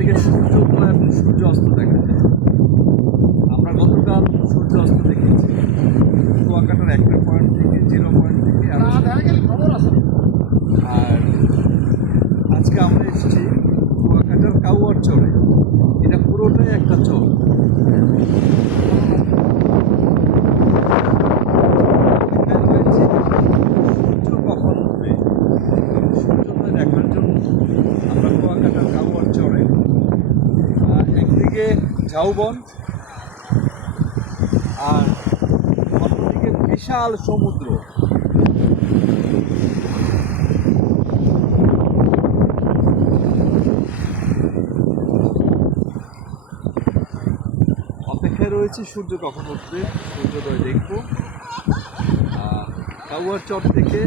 থেকে সূর্যোদয় এবং সূর্য অস্ত দেখা যায়। আমরা গতকাল সূর্য অস্ত দেখেছি কুয়াকাটার একটা পয়েন্ট থেকে 0 পয়েন্ট থেকে। আর আজকে আমরা এসেছি কুয়াকাটার কাউয়ার চরে। এটা পুরোটাই একটা চর। সূর্য কখন উঠবে সূর্যোদয় দেখার জন্য আমরা কুয়াকাটার কাউয়ার চরে। একদিকে ঝাউবন আর অন্যদিকে বিশাল সমুদ্র। অপেক্ষায় রয়েছে সূর্য কখন উঠবে, সূর্যোদয় দেখবো। কাউয়ার চর থেকে